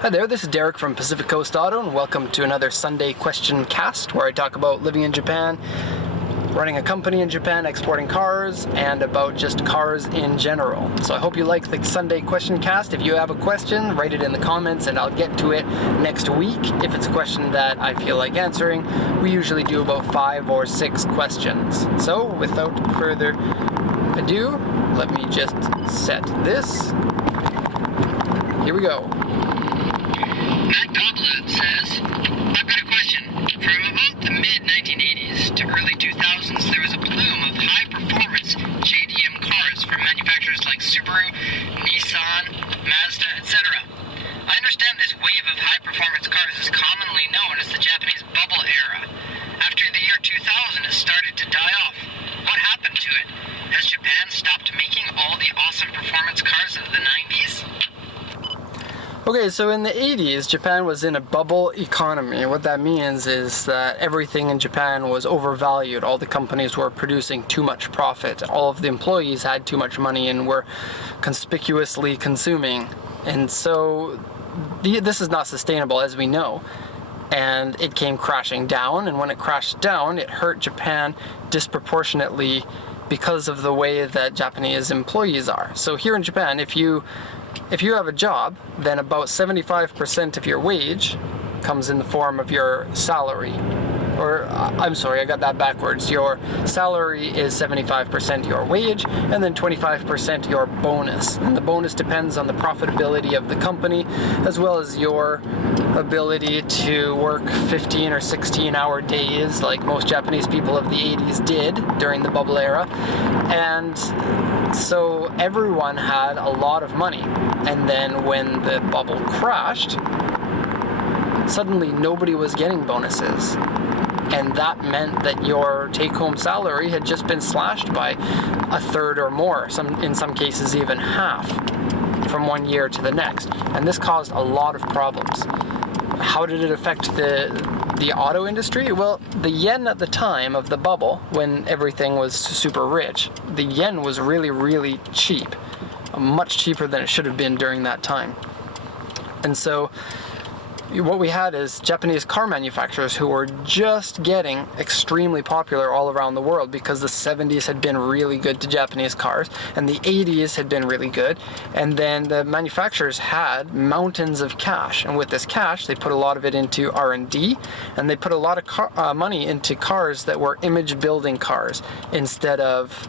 Hi there, this is Derek from Pacific Coast Auto, and welcome to another Sunday Question Cast, where I talk about living in Japan, running a company in Japan, exporting cars, and about just cars in general. So I hope you like the Sunday Question Cast. If you have a question, write it in the comments and I'll get to it next week. If it's a question that I feel like answering, we usually do about 5 or 6 questions. So without further ado, let me just set this. Here we go. Matt Goblet says, I've got a question. From about the mid-1980s to early 2000s, there was a bloom of high-performance JDM cars from manufacturers like Subaru, Nissan, Mazda, etc. I understand this wave of high-performance cars is commonly known as the Japanese bubble era. After the year 2000, it started to die off. What happened to it? Has Japan stopped making all the awesome performance cars of the 90s? Okay, so in the 80s, Japan was in a bubble economy. What that means is that everything in Japan was overvalued. All the companies were producing too much profit. All of the employees had too much money and were conspicuously consuming. And so this is not sustainable, as we know. And it came crashing down, and when it crashed down, it hurt Japan disproportionately because of the way that Japanese employees are. So here in Japan, if you have a job, then about 75% of your wage comes in the form of your salary. Or, I'm sorry, I got that backwards. Your salary is 75% your wage, and then 25% your bonus. And the bonus depends on the profitability of the company, as well as your ability to work 15 or 16-hour days, like most Japanese people of the 80s did during the bubble era. And so everyone had a lot of money. And then when the bubble crashed, suddenly nobody was getting bonuses. And that meant that your take-home salary had just been slashed by a third or more, in some cases even half, from one year to the next. And this caused a lot of problems. How did it affect the auto industry? Well, the yen at the time of the bubble, when everything was super rich, the yen was really, really cheap. Much cheaper than it should have been during that time. And so what we had is Japanese car manufacturers who were just getting extremely popular all around the world because the 70s had been really good to Japanese cars and the 80s had been really good, and then the manufacturers had mountains of cash, and with this cash they put a lot of it into R&D, and they put a lot of money into cars that were image building cars instead of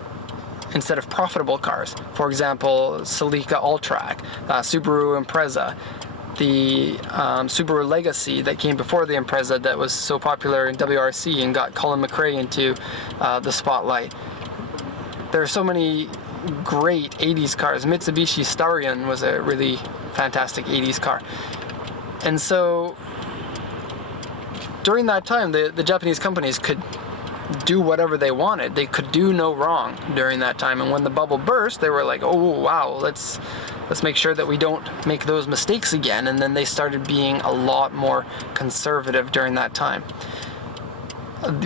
profitable cars. For example, Celica Alltrack, Subaru Impreza, the Subaru Legacy that came before the Impreza that was so popular in WRC and got Colin McRae into the spotlight. There are so many great 80s cars. Mitsubishi Starion was a really fantastic 80s car. And so during that time, the Japanese companies could do whatever they wanted. They could do no wrong during that time. And when the bubble burst, they were like, oh wow, let's make sure that we don't make those mistakes again. And then they started being a lot more conservative during that time.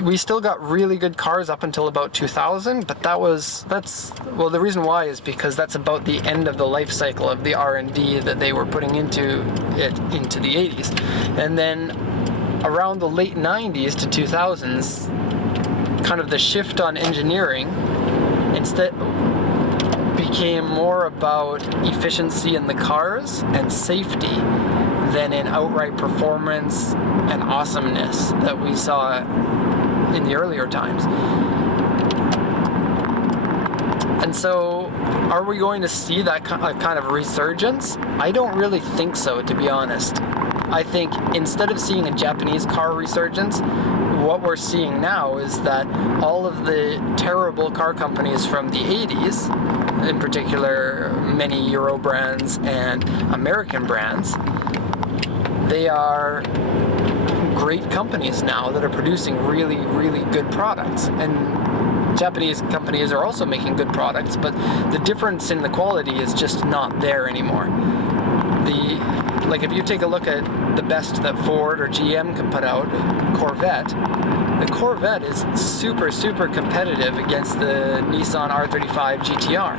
We still got really good cars up until about 2000, but the reason why is because that's about the end of the life cycle of the R&D that they were putting into the 80s. And then around the late 90s to 2000s, kind of the shift on engineering instead became more about efficiency in the cars and safety than in outright performance and awesomeness that we saw in the earlier times. And so, are we going to see that kind of resurgence? I don't really think so, to be honest. I think instead of seeing a Japanese car resurgence, what we're seeing now is that all of the terrible car companies from the 80s, in particular many Euro brands and American brands, they are great companies now that are producing really, really good products. And Japanese companies are also making good products, but the difference in the quality is just not there anymore. Like if you take a look at the best that Ford or GM can put out, Corvette, the Corvette is super, super competitive against the Nissan R35 GTR.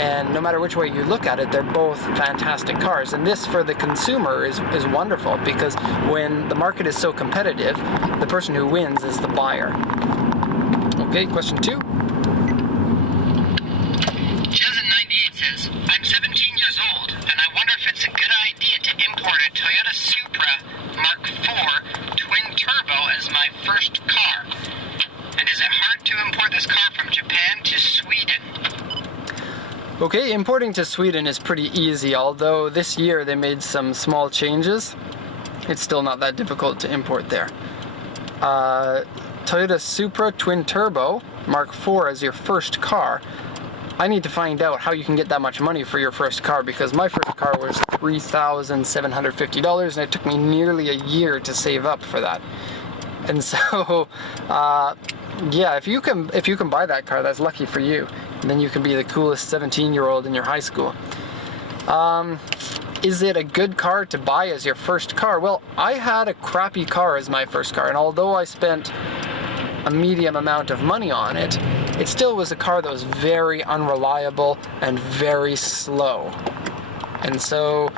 And no matter which way you look at it, they're both fantastic cars. And this, for the consumer, is wonderful, because when the market is so competitive, the person who wins is the buyer. Okay, question 2. Chaz98 says, I'm 17 years old, and I wonder if it's a good idea to import a Toyota Supra Mark IV twin turbo as my first car. And is it hard to import this car from Japan to Sweden? Okay, importing to Sweden is pretty easy, although this year they made some small changes. It's still not that difficult to import there. Toyota Supra twin turbo Mark IV as your first car. I need to find out how you can get that much money for your first car, because my first car was $3,750 and it took me nearly a year to save up for that. And so, yeah, if you can buy that car, that's lucky for you. And then you can be the coolest 17-year-old in your high school. Is it a good car to buy as your first car? Well, I had a crappy car as my first car, and although I spent a medium amount of money on it, it still was a car that was very unreliable and very slow. And so,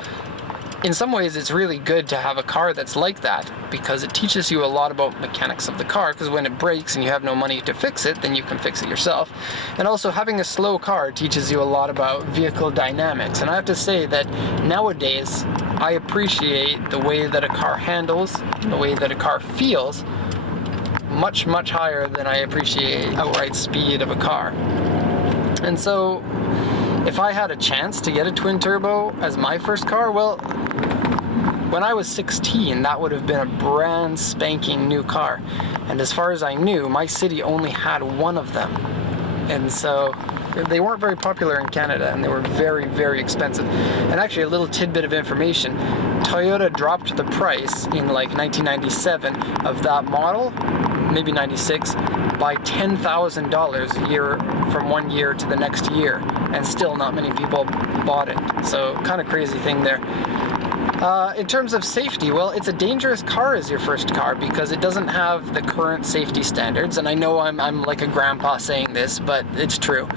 in some ways, it's really good to have a car that's like that, because it teaches you a lot about mechanics of the car, because when it breaks and you have no money to fix it, then you can fix it yourself. And also, having a slow car teaches you a lot about vehicle dynamics. And I have to say that nowadays, I appreciate the way that a car handles, the way that a car feels, much, much higher than I appreciate outright speed of a car. And so, if I had a chance to get a twin turbo as my first car, well, when I was 16, that would have been a brand spanking new car. And as far as I knew, my city only had one of them. And so they weren't very popular in Canada, and they were very, very expensive. And actually, a little tidbit of information, Toyota dropped the price in like 1997 of that model, maybe 96, by $10,000 a year from one year to the next year, and still not many people bought it. So kind of crazy thing there. In terms of safety, well, it's a dangerous car as your first car because it doesn't have the current safety standards, and I know I'm like a grandpa saying this, but it's true.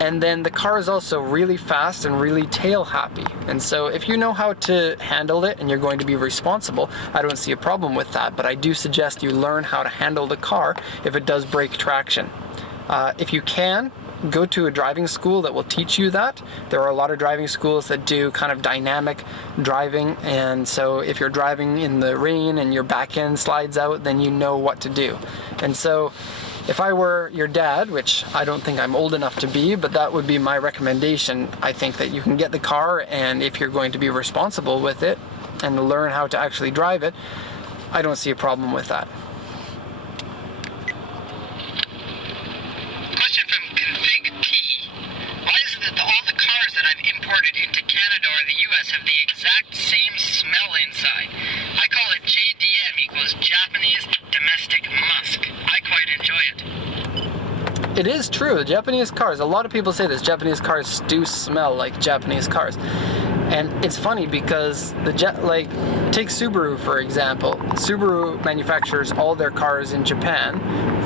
And then the car is also really fast and really tail happy. And so if you know how to handle it and you're going to be responsible, I don't see a problem with that. But I do suggest you learn how to handle the car if it does break traction. If you can, go to a driving school that will teach you that. There are a lot of driving schools that do kind of dynamic driving. And so if you're driving in the rain and your back end slides out, then you know what to do. And so if I were your dad, which I don't think I'm old enough to be, but that would be my recommendation. I think that you can get the car, and if you're going to be responsible with it and learn how to actually drive it, I don't see a problem with that. Question from Config T. Why is it that all the cars that I've imported into Canada or the US have the exact same smell inside? I call it JDM equals Japanese Domestic Musk. I quite enjoy it. It is true. Japanese cars, a lot of people say this, Japanese cars do smell like Japanese cars. And it's funny because take Subaru for example. Subaru manufactures all their cars in Japan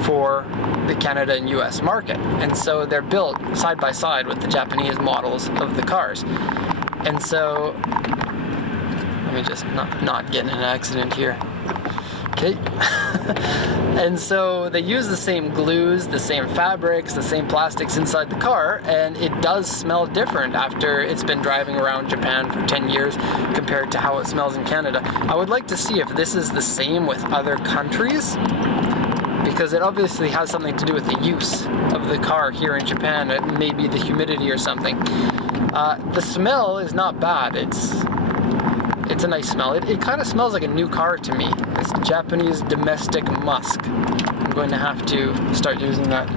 for the Canada and US market. And so they're built side by side with the Japanese models of the cars. And so, let me just not get in an accident here. Okay. And so they use the same glues, the same fabrics, the same plastics inside the car, and it does smell different after it's been driving around Japan for 10 years compared to how it smells in Canada. I would like to see if this is the same with other countries, because it obviously has something to do with the use of the car here in Japan. It may be the humidity or something. The smell is not bad. It's a nice smell. It kind of smells like a new car to me. It's Japanese Domestic Musk. I'm going to have to start using that.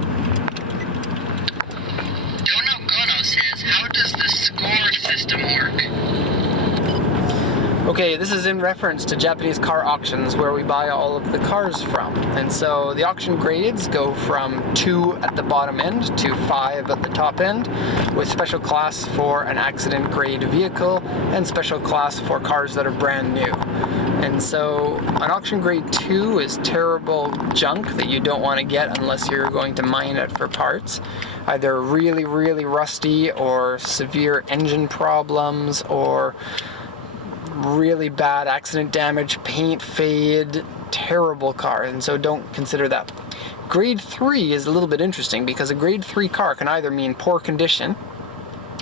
Dono Gono says, how does the score system work? Okay, this is in reference to Japanese car auctions where we buy all of the cars from. And so the auction grades go from 2 at the bottom end to 5 at the top end, with special class for an accident grade vehicle and special class for cars that are brand new. And so an auction grade 2 is terrible junk that you don't want to get unless you're going to mine it for parts. Either really, really rusty or severe engine problems or really bad accident damage, paint fade, terrible car, and so don't consider that. Grade 3 is a little bit interesting because a grade 3 car can either mean poor condition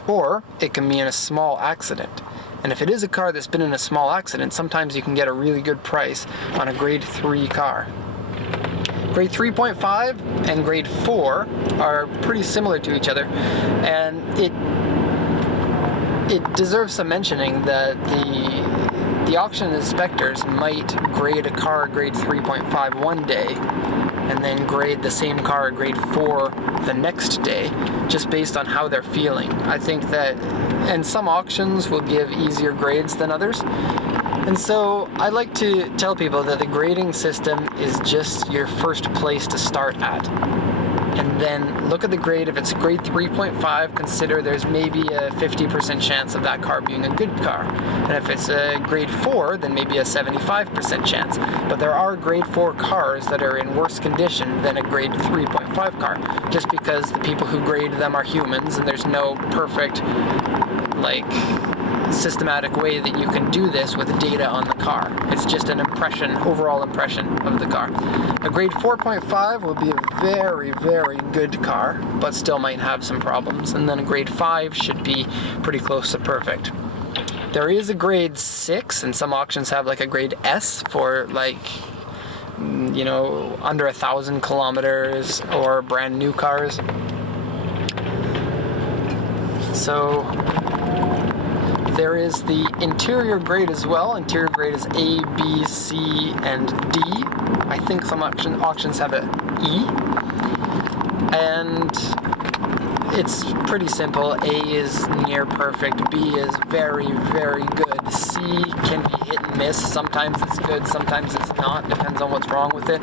or it can mean a small accident. And if it is a car that's been in a small accident, sometimes you can get a really good price on a grade 3 car. Grade 3.5 and grade 4 are pretty similar to each other, and it deserves some mentioning that the auction inspectors might grade a car grade 3.5 one day and then grade the same car at grade 4 the next day, just based on how they're feeling. I think that, and some auctions will give easier grades than others. And so I like to tell people that the grading system is just your first place to start at. And then look at the grade. If it's grade 3.5, consider there's maybe a 50% chance of that car being a good car. And if it's a grade 4, then maybe a 75% chance. But there are grade 4 cars that are in worse condition than a grade 3.5 car, just because the people who grade them are humans and there's no perfect, systematic way that you can do this with data on the car. It's just an impression, overall impression of the car. A grade 4.5 will be a very, very good car, but still might have some problems. And then a grade 5 should be pretty close to perfect. There is a grade 6, and some auctions have like a grade S for under 1,000 kilometers or brand new cars. So there is the interior grade as well. Interior grade is A, B, C, and D. I think some auctions have an E. And it's pretty simple. A is near perfect. B is very, very good. C can be hit and miss. Sometimes it's good, sometimes it's not. Depends on what's wrong with it.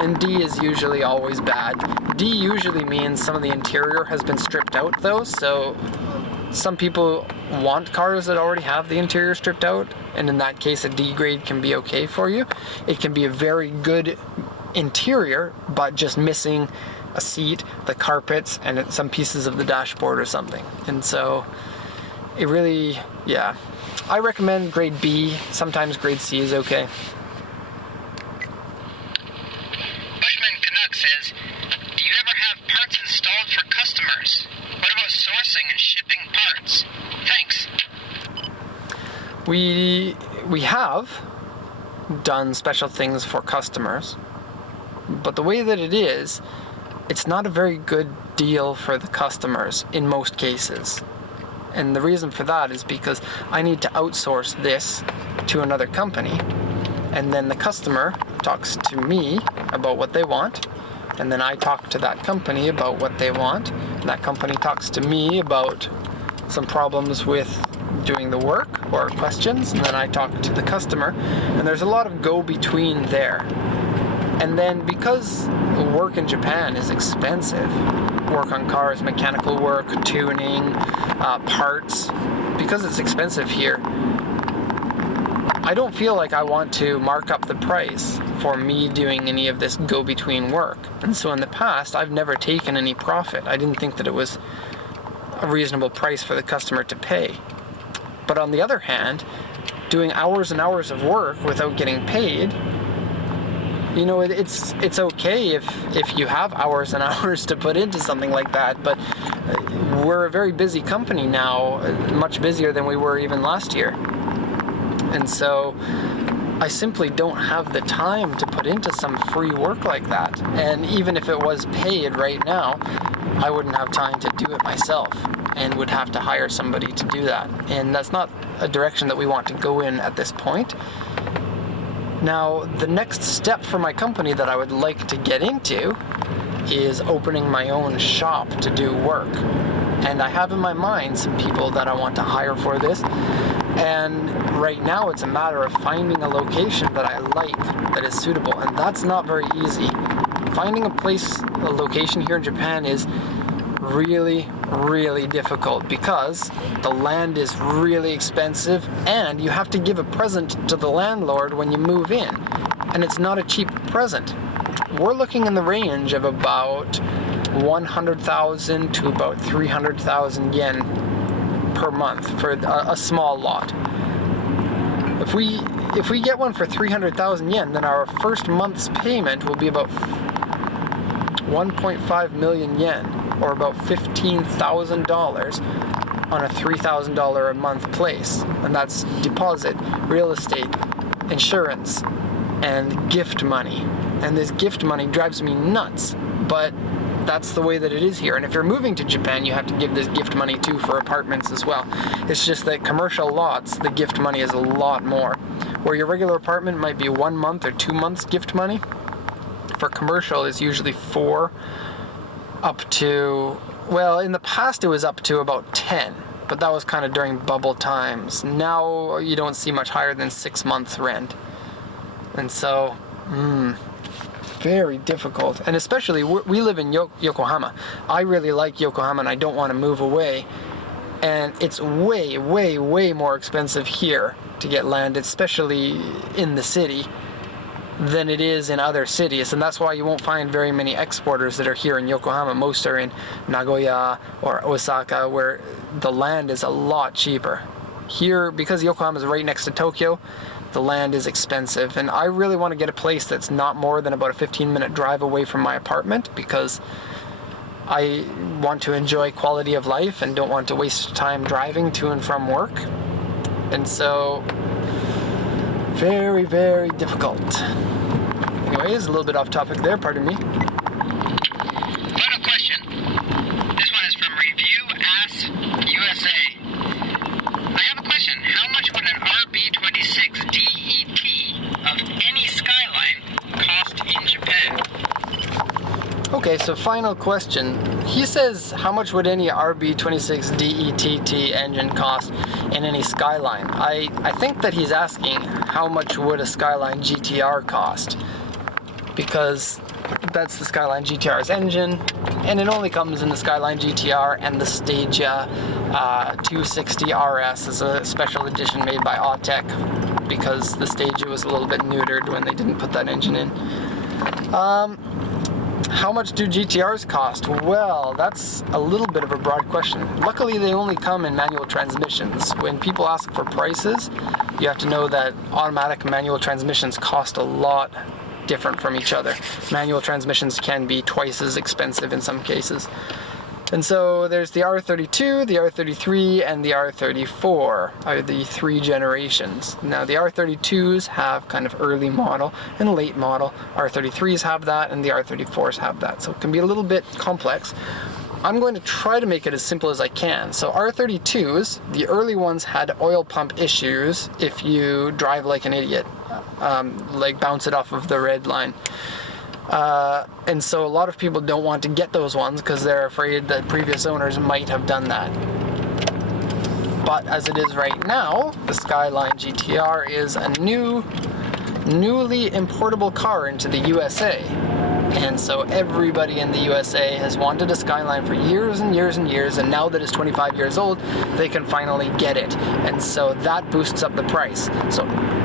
And D is usually always bad. D usually means some of the interior has been stripped out though, so some people want cars that already have the interior stripped out, and in that case a D grade can be okay for you. It can be a very good interior, but just missing a seat, the carpets, and some pieces of the dashboard or something. And so it really, I recommend grade B. Sometimes grade C is okay. Bushman Canuck says, do you ever have parts installed for customers? What about sourcing and shipping parts? Thanks. We have done special things for customers, but the way that it is, it's not a very good deal for the customers in most cases. And the reason for that is because I need to outsource this to another company, and then the customer talks to me about what they want, and then I talk to that company about what they want, and that company talks to me about some problems with doing the work or questions, and then I talk to the customer, and there's a lot of go-between there. And then because work in Japan is expensive, work on cars, mechanical work, tuning, parts, because it's expensive here, I don't feel like I want to mark up the price for me doing any of this go-between work. And so in the past, I've never taken any profit. I didn't think that it was a reasonable price for the customer to pay. But on the other hand, doing hours and hours of work without getting paid, it's okay if you have hours and hours to put into something like that, but we're a very busy company now, much busier than we were even last year. And so I simply don't have the time to put into some free work like that. And even if it was paid right now, I wouldn't have time to do it myself and would have to hire somebody to do that. And that's not a direction that we want to go in at this point. Now, the next step for my company that I would like to get into is opening my own shop to do work. And I have in my mind some people that I want to hire for this. And right now it's a matter of finding a location that I like, that is suitable, and that's not very easy. Finding a location here in Japan is really, really difficult because the land is really expensive and you have to give a present to the landlord when you move in, and it's not a cheap present. We're looking in the range of about 100,000 to about 300,000 yen per month for a small lot. If we get one for 300,000 yen, then our first month's payment will be about 1.5 million yen, or about $15,000 on a $3,000 a month place. And that's deposit, real estate, insurance, and gift money. And this gift money drives me nuts, but that's the way that it is here. And if you're moving to Japan, you have to give this gift money too for apartments as well. It's just that commercial lots, the gift money is a lot more. Where your regular apartment might be 1 month or 2 months gift money, for commercial is usually 4 up to, well, in the past it was up to about 10, but that was kind of during bubble times. Now you don't see much higher than 6 months rent. And so, very difficult. And especially, we live in Yokohama. I really like Yokohama and I don't want to move away. And it's way, way, way more expensive here to get land, especially in the city, than it is in other cities. And that's why you won't find very many exporters that are here in Yokohama. Most are in Nagoya or Osaka, where the land is a lot cheaper. Here, because Yokohama is right next to Tokyo, the land is expensive, and I really want to get a place that's not more than about a 15-minute drive away from my apartment, because I want to enjoy quality of life and don't want to waste time driving to and from work. And so, very, very difficult. Anyways, a little bit off topic there, pardon me. Final question. This one is from Review Ass USA. I have a question. How much would an RB26 DET of any Skyline cost in Japan? Okay, so final question. He says, how much would any RB26 DETT engine cost in any Skyline? I think that he's asking, how much would a Skyline GTR cost? Because that's the Skyline GTR's engine, and it only comes in the Skyline GTR and the Stadia 260 RS is a special edition made by Autech, because the Stadia was a little bit neutered when they didn't put that engine in. How much do GTRs cost? Well, that's a little bit of a broad question. Luckily, they only come in manual transmissions. When people ask for prices, you have to know that automatic and manual transmissions cost a lot different from each other. Manual transmissions can be twice as expensive in some cases. And so there's the R32, the R33, and the R34 are the 3 generations. Now the R32s have kind of early model and late model. R33s have that, and the R34s have that. So it can be a little bit complex. I'm going to try to make it as simple as I can. So R32s, the early ones had oil pump issues if you drive like an idiot, like bounce it off of the red line. And so a lot of people don't want to get those ones because they're afraid that previous owners might have done that. But as it is right now, the Skyline GTR is a newly importable car into the USA. And so everybody in the USA has wanted a Skyline for years and years and years, and now that it's 25 years old, they can finally get it. And so that boosts up the price.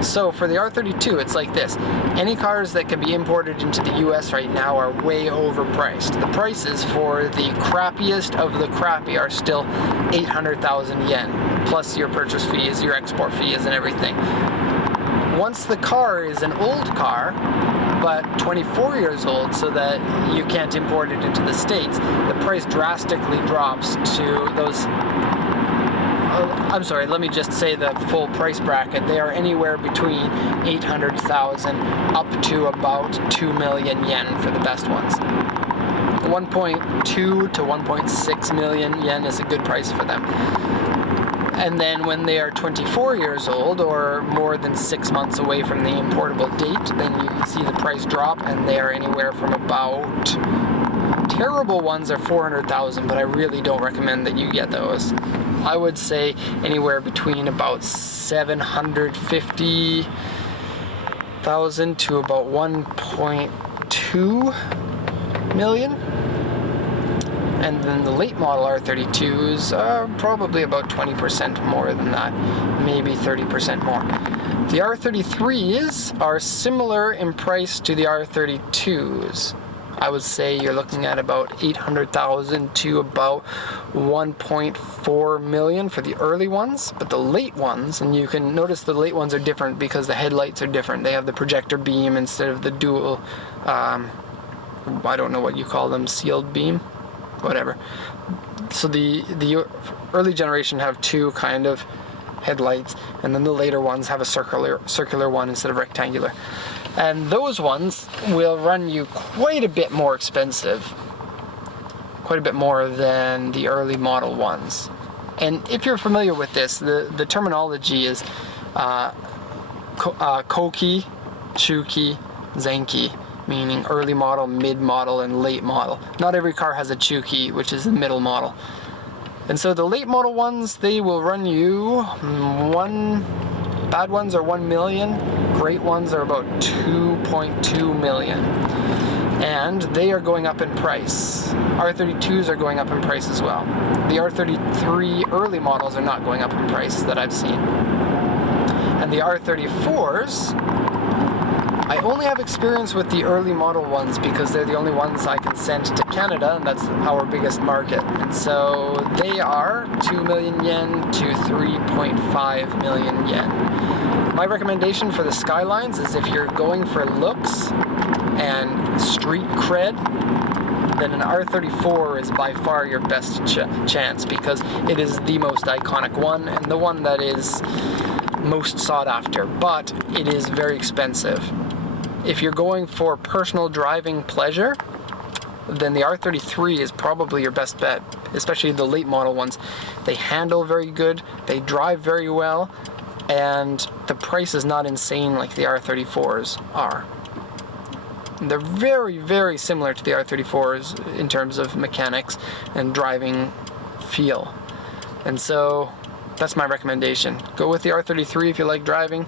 So for the R32, it's like this. Any cars that can be imported into the US right now are way overpriced. The prices for the crappiest of the crappy are still 800,000 yen, plus your purchase fees, your export fees, and everything. Once the car is an old car, but 24 years old, so that you can't import it into the States, the price drastically drops to those. I'm sorry, let me just say the full price bracket. They are anywhere between 800,000 up to about 2 million yen for the best ones. 1.2 to 1.6 million yen is a good price for them. And then when they are 24 years old, or more than 6 months away from the importable date, then you can see the price drop, and they are anywhere from about, terrible ones are 400,000, but I really don't recommend that you get those. I would say anywhere between about 750,000 to about 1.2 million. And then the late model R32s are probably about 20% more than that, maybe 30% more. The R33s are similar in price to the R32s. I would say you're looking at about 800,000 to about 1.4 million for the early ones, but the late ones, and you can notice the late ones are different because the headlights are different. They have the projector beam instead of the dual, I don't know what you call them, sealed beam, whatever. So the early generation have two kind of headlights, and then the later ones have a circular one instead of rectangular. And those ones will run you quite a bit more expensive, quite a bit more than the early model ones. And if you're familiar with this, the terminology is Koki, Chuki, Zenki, meaning early model, mid model, and late model. Not every car has a Chuki, which is the middle model. And so the late model ones, they will run you bad ones are 1 million, great ones are about 2.2 million. And they are going up in price. R32s are going up in price as well. The R33 early models are not going up in price that I've seen. And the R34s, I only have experience with the early model ones because they're the only ones I can send to Canada, and that's our biggest market. And so they are 2 million yen to 3.5 million yen. My recommendation for the Skylines is if you're going for looks and street cred, then an R34 is by far your best chance because it is the most iconic one and the one that is most sought after, but it is very expensive. If you're going for personal driving pleasure, then the R33 is probably your best bet, especially the late model ones. They handle very good, they drive very well, and the price is not insane like the R34s are. They're very, very similar to the R34s in terms of mechanics and driving feel. And so that's my recommendation. Go with the R33 if you like driving.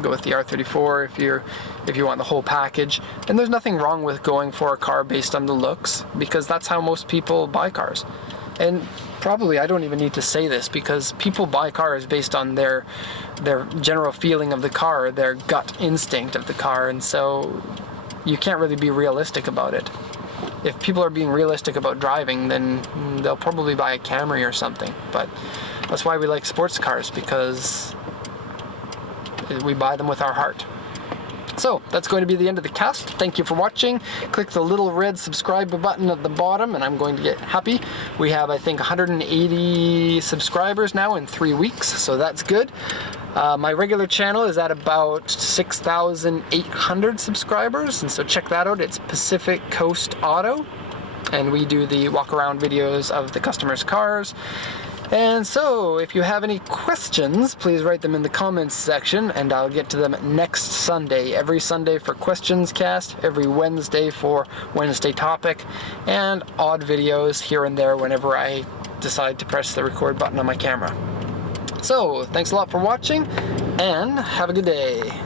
Go with the R34 if you want the whole package. And there's nothing wrong with going for a car based on the looks, because that's how most people buy cars. And probably I don't even need to say this, because people buy cars based on their general feeling of the car, their gut instinct of the car, and so you can't really be realistic about it. If people are being realistic about driving, then they'll probably buy a Camry or something. But that's why we like sports cars, because we buy them with our heart. So that's going to be the end of the cast. Thank you for watching. Click the little red subscribe button at the bottom and I'm going to get happy. We have, I think, 180 subscribers now in 3 weeks, so that's good. My regular channel is at about 6,800 subscribers, and so check that out. It's Pacific Coast Auto, and we do the walk around videos of the customers' cars. And so, if you have any questions, please write them in the comments section, and I'll get to them next Sunday. Every Sunday for Questions Cast, every Wednesday for Wednesday Topic, and odd videos here and there whenever I decide to press the record button on my camera. So, thanks a lot for watching, and have a good day.